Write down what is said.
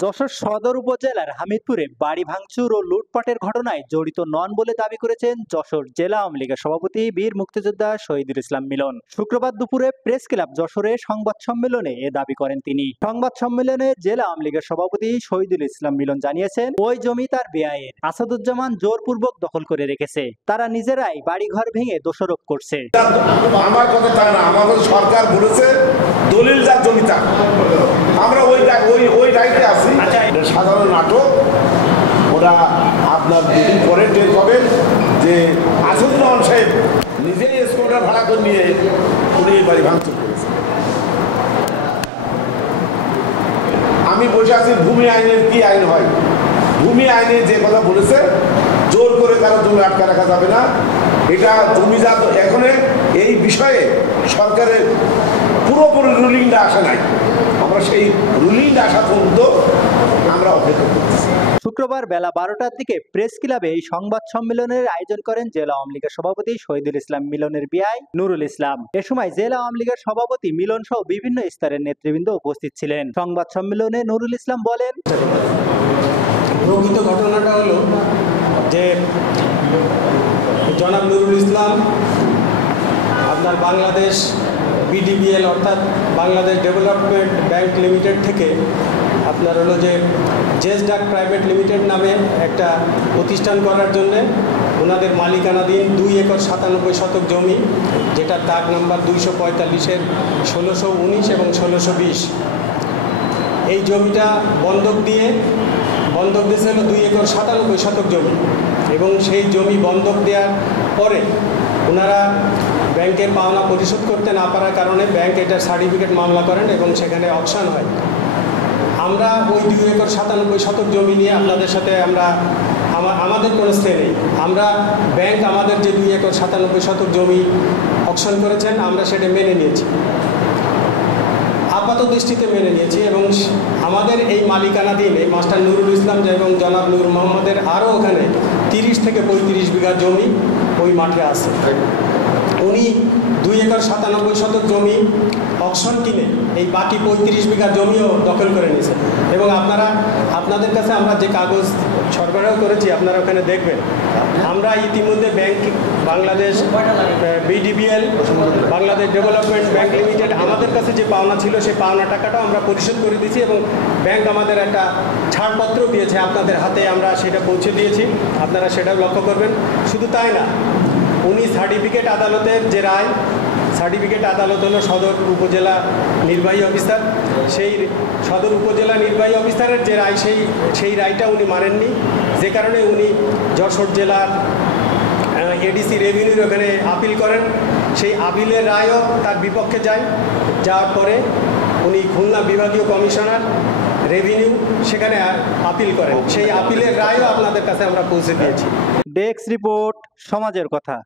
যশোর সদর উপজেলার হামিদপুরে বাড়ি ভাঙচুর ও লুটপাটের ঘটনায় জড়িত নন বলে দাবি করেছেন যশোর জেলা আওয়ামী লীগের সভাপতি বীর মুক্তিযোদ্ধা শহীদুল ইসলাম মিলন। শুক্রবার দুপুরে প্রেস ক্লাব যশোরে সংবাদ সম্মেলনে এ দাবি করেন তিনি। সংবাদ সম্মেলনে জেলা আওয়ামী লীগের সভাপতি শহীদুল ইসলাম মিলন জানিয়েছেন, ওই জমি তার বেআইয়ের, আসাদুজ্জামান জোরপূর্বক দখল করে রেখেছে। তারা নিজেরাই বাড়িঘর ভেঙে দোষারোপ করছে। আমার কথা তা না, আমাদের সরকার বলেছে দলিল যার জমিটা, আমরা ওই রাইটে আছি। সাধারণ নাটক, ওরা আপনার দুদিন পরে টের পাবেন যে আসাদুজ্জামান সাহেব নিজেই স্কুলটা ভাড়া করে নিয়ে উনি এই বাড়ি ভাঙচুর করেছে। আমি বসে আছি, ভূমি আইনের কি আইন হয়, ভূমি আইনে যে কথা বলেছে জোর করে কারো জমি আটকা রাখা যাবে না। এটা জমিজাত, এখন এই বিষয়ে সরকারের পুরোপুরি রুলিংটা আসে নাই, আমরা সেই রুলিংটা আসা পর্যন্ত আমরা অপেক্ষা করতেছি। শুক্রবার বেলা 12টার দিকে প্রেস ক্লাবে এই সংবাদ সম্মেলনের আয়োজন করেন জেলা আওয়ামী লীগের সভাপতি শহীদুল ইসলাম মিলনের বিআই নুরুল ইসলাম। এ সময় জেলা আওয়ামী লীগের সভাপতি মিলন সহ বিভিন্ন স্তরের নেতৃবৃন্দ উপস্থিত ছিলেন। সংবাদ সম্মেলনে নুরুল ইসলাম বলেন, প্রকৃত ঘটনাটা হলো যে জনাব নুরুল ইসলাম আপনার বাংলাদেশ বিডিবিএল অর্থাৎ বাংলাদেশ ডেভেলপমেন্ট ব্যাংক লিমিটেড থেকে আপনার হলো যে জেসডাক প্রাইভেট লিমিটেড নামে একটা প্রতিষ্ঠান করার জন্যে ওনাদের মালিকানাধীন 2 একর 97 শতক জমি, যেটার দাগ নাম্বার 245-এর 1619 এবং 1620, এই জমিটা বন্ধক দিয়েছে হলো 2 একর 97 শতক জমি। এবং সেই জমি বন্ধক দেওয়ার পরে ওনারা ব্যাংকের পাওনা পরিশোধ করতে না পারার কারণে ব্যাংক এটার সার্টিফিকেট মামলা করেন এবং সেখানে অকশন হয়। আমরা ওই 2 একর 97 শতক জমি নিয়ে আপনাদের সাথে আমাদের কোনো স্টে নেই। আমরা ব্যাংক আমাদের যে 2 একর 97 শতক জমি অকশন করেছেন আমরা সেটা মেনে নিয়েছি, আপাত দৃষ্টিতে মেনে নিয়েছি। এবং আমাদের এই মালিকানাধীন এই মাস্টার নুরুল ইসলাম এবং জনাব নূর মোহাম্মদের আরও ওখানে 30 থেকে 35 বিঘা জমি ওই মাঠে আছে। উনি 2 একর 97 শতক জমি অকশন কিনে এই বাকি 35 বিঘা জমিও দখল করে নিয়েছেন। এবং আপনাদের কাছে আমরা যে কাগজ সরবরাহ করেছি আপনারা ওখানে দেখবেন, আমরা ইতিমধ্যে bank Bangladesh BDBL Bangladesh development bank limited আমাদের কাছে যে পাওনা ছিল সেই পাওনা টাকাটাও আমরা পরিশোধ করে দিয়েছি এবং ব্যাংক আমাদের একটা ছাড়পত্র দিয়েছে, আপনাদের হাতে আমরা সেটা পৌঁছে দিয়েছি, আপনারা সেটাও লক্ষ্য করবেন। শুধু তাই না, উনি সার্টিফিকেট আদালতের যে রায়, সার্টিফিকেট আদালত হলো সদর উপজেলা নির্বাহী অফিসার, সেই সদর উপজেলা নির্বাহী অফিসারের যে রায় সেই রায়টা উনি মানেননি, যে কারণে উনি যশোর জেলার এডিসি রেভিনিউর ওখানে আপিল করেন। সেই আপিলের রায়ও তার বিপক্ষে যাওয়ার পরে উনি খুলনা বিভাগীয় কমিশনার রেভিনিউ সেখানে আপিল করেন। সেই আপিলের রায়ও আপনাদের কাছে আমরা পৌঁছে দিয়েছি। ডেস্ক রিপোর্ট, সমাজের কথা।